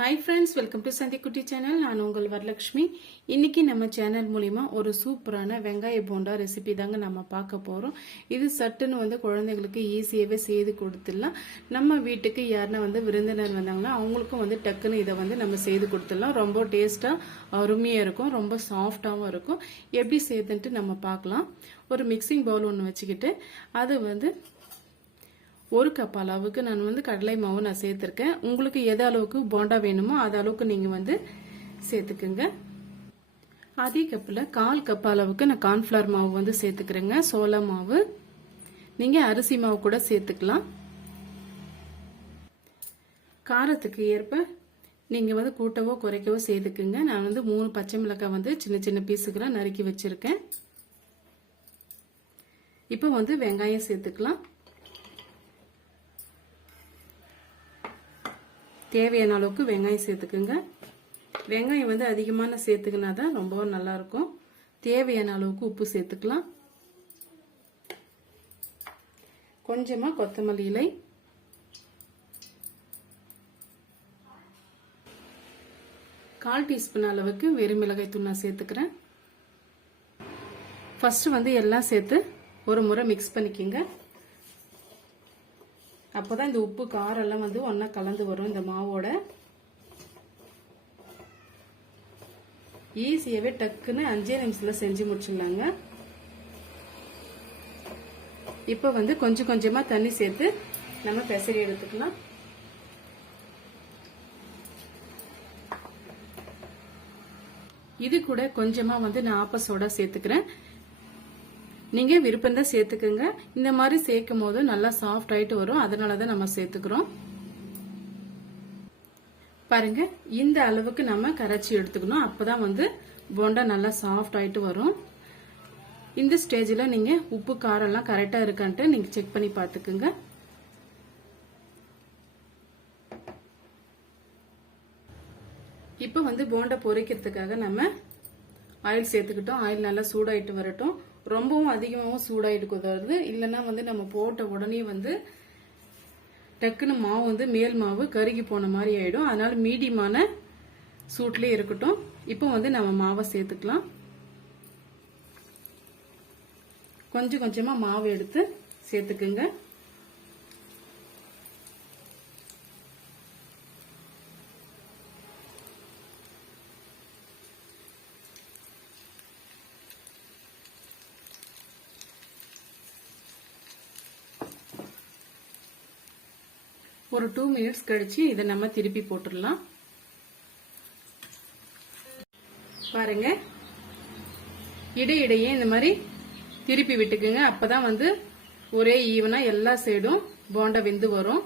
Hi friends welcome to Chandikutti channel நான் உங்கள் வரலட்சுமி இன்றைக்கி நம்ம சேனல் மூலிமா ஒரு சூப்பரான வெங்காய போண்டா ரெசிபி தாங்க நம்ம பார்க்க போகிறோம் இது சட்டுன்னு வந்து குழந்தைங்களுக்கு ஈஸியாகவே செய்து கொடுத்துடலாம். நம்ம வீட்டுக்கு யாருன்னா வந்து விருந்தினர் வந்தாங்கன்னா அவங்களுக்கும் வந்து டக்குன்னு இதை வந்து நம்ம செய்து கொடுத்துடலாம். ரொம்ப டேஸ்ட்டாக அருமையாக இருக்கும். ரொம்ப சாஃப்டாகவும் இருக்கும். எப்படி செய்யுதுன்ட்டு நம்ம பார்க்கலாம். ஒரு மிக்சிங் பவுல் ஒன்று வச்சுக்கிட்டு அது வந்து ஒரு கப் அளவுக்கு நான் வந்து கடலை மாவு நான் சேர்த்துருக்கேன். உங்களுக்கு எது அளவுக்கு போண்டா வேணுமோ அது அளவுக்கு நீங்கள் வந்து சேர்த்துக்குங்க. அதே கப்பில் கால் கப் அளவுக்கு நான் கார்ன்ஃப்ளவர் மாவு வந்து சேர்த்துக்கிறேங்க. சோள மாவு. நீங்கள் அரிசி மாவு கூட சேர்த்துக்கலாம். காரத்துக்கு ஏற்ப நீங்கள் வந்து கூட்டவோ குறைக்கவோ சேர்த்துக்குங்க. நான் வந்து மூணு பச்சை மிளகாய் வந்து சின்ன சின்ன பீஸுக்கெல்லாம் நறுக்கி வச்சுருக்கேன். இப்போ வந்து வெங்காயம் சேர்த்துக்கலாம். தேவையான அளவுக்கு வெங்காயம் சேர்த்துக்குங்க. வெங்காயம் வந்து அதிகமான சேர்த்துக்கினா தான் ரொம்பவும் நல்லாயிருக்கும். தேவையான அளவுக்கு உப்பு சேர்த்துக்கலாம். கொஞ்சமாக கொத்தமல்லி இலை. கால் டீஸ்பூன் அளவுக்கு வெறும் மிளகாய் தூள் நான் சேர்த்துக்கிறேன். ஃபஸ்ட்டு வந்து எல்லாம் சேர்த்து ஒரு முறை மிக்ஸ் பண்ணிக்கிங்க. அப்போதான் இந்த உப்பு காரம் எல்லாம் வந்து ஒன்றா கலந்து வரும். இந்த மாவோட ஈஸியாகவே டக்குன்னு அஞ்சே நிமிஷத்தில் செஞ்சு முடிச்சிடலாங்க இப்போ வந்து கொஞ்சம் கொஞ்சமாக தண்ணி சேர்த்து நம்ம பெசரி எடுத்துக்கலாம். இது கூட கொஞ்சமாக வந்து நான் ஆப்ப சோடா சேர்த்துக்கிறேன். நீங்கள் விருப்பம் தான் சேர்த்துக்குங்க. இந்த மாதிரி சேர்க்கும் போது நல்லா சாஃப்ட் ஆகிட்டு வரும். அதனால தான் நம்ம சேர்த்துக்கிறோம். பாருங்க இந்த அளவுக்கு நம்ம கரைச்சி எடுத்துக்கணும். அப்போதான் வந்து போண்டா நல்லா சாஃப்ட் ஆகிட்டு வரும். இந்த ஸ்டேஜில் நீங்கள் உப்பு காரம் எல்லாம் இருக்கான்ட்டு நீங்கள் செக் பண்ணி பார்த்துக்குங்க. இப்போ வந்து போண்டா பொரிக்கிறதுக்காக நம்ம ஆயில் சேர்த்துக்கிட்டோம். ஆயில் நல்லா சூடாயிட்டு வரட்டும். ரொம்பவும் அதிகமாகவும் சூடாயிட்டு குதறது இல்லைன்னா வந்து நம்ம போட்ட உடனே வந்து டக்குன்னு மாவு வந்து மேல் மாவு கருகி போன மாதிரி ஆகிடும் அதனால மீடியமான சூட்லேயே இருக்கட்டும். இப்போ வந்து நம்ம மாவை சேர்த்துக்கலாம். கொஞ்சம் கொஞ்சமாக மாவு எடுத்து சேர்த்துக்குங்க. ஒரு டூ மினிட்ஸ் கழிச்சு இதை நம்ம திருப்பி போட்டுடலாம். பாருங்க. இடையிடையே இந்த மாதிரி திருப்பி விட்டுக்குங்க. அப்பதான் வந்து ஒரே ஈவனா எல்லா சைடும் போண்டா வெந்து வரும்.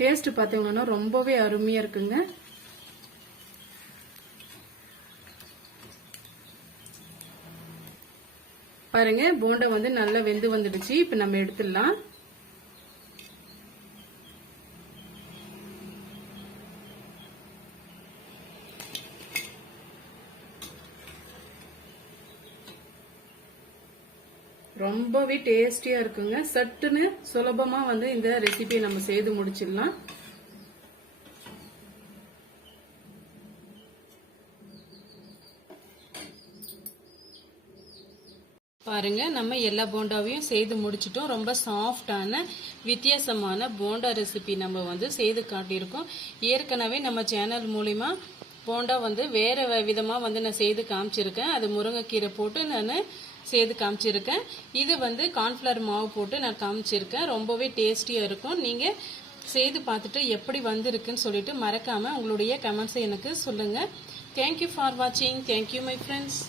டேஸ்ட் பார்த்தீங்கன்னா ரொம்பவே அருமையா இருக்குங்க. பாருங்க போண்டா வந்து நல்லா வெந்து வந்துடுச்சு. இப்ப நம்ம எடுத்துடலாம். ரொம்பவே டேஸ்டியா இருக்குங்க. சட்டுன்னு சுலபமா வந்து இந்த ரெசிபியை நம்ம செய்து முடிச்சிடலாம். பாருங்க நம்ம எல்லா போண்டாவையும் செய்து முடிச்சிட்டோம். ரொம்ப சாஃப்டான வித்தியாசமான போண்டா ரெசிபி நம்ம வந்து செய்து காட்டியிருக்கோம். ஏற்கனவே நம்ம சேனல் மூலிமா போண்டா வந்து வேற விதமாக வந்து நான் செய்து காமிச்சிருக்கேன். அது முருங்கைக்கீரை போட்டு நான் செய்து காமிச்சிருக்கேன். இது வந்து கார்ன்ஃப்ளவர் மாவு போட்டு நான் காமிச்சிருக்கேன். ரொம்பவே டேஸ்டியாக இருக்கும். நீங்கள் செய்து பார்த்துட்டு எப்படி வந்திருக்குன்னு சொல்லிட்டு மறக்காமல் உங்களுடைய கமெண்ட்ஸை எனக்கு சொல்லுங்கள் தேங்க்யூ ஃபார் வாட்சிங் தேங்க்யூ மை ஃப்ரெண்ட்ஸ்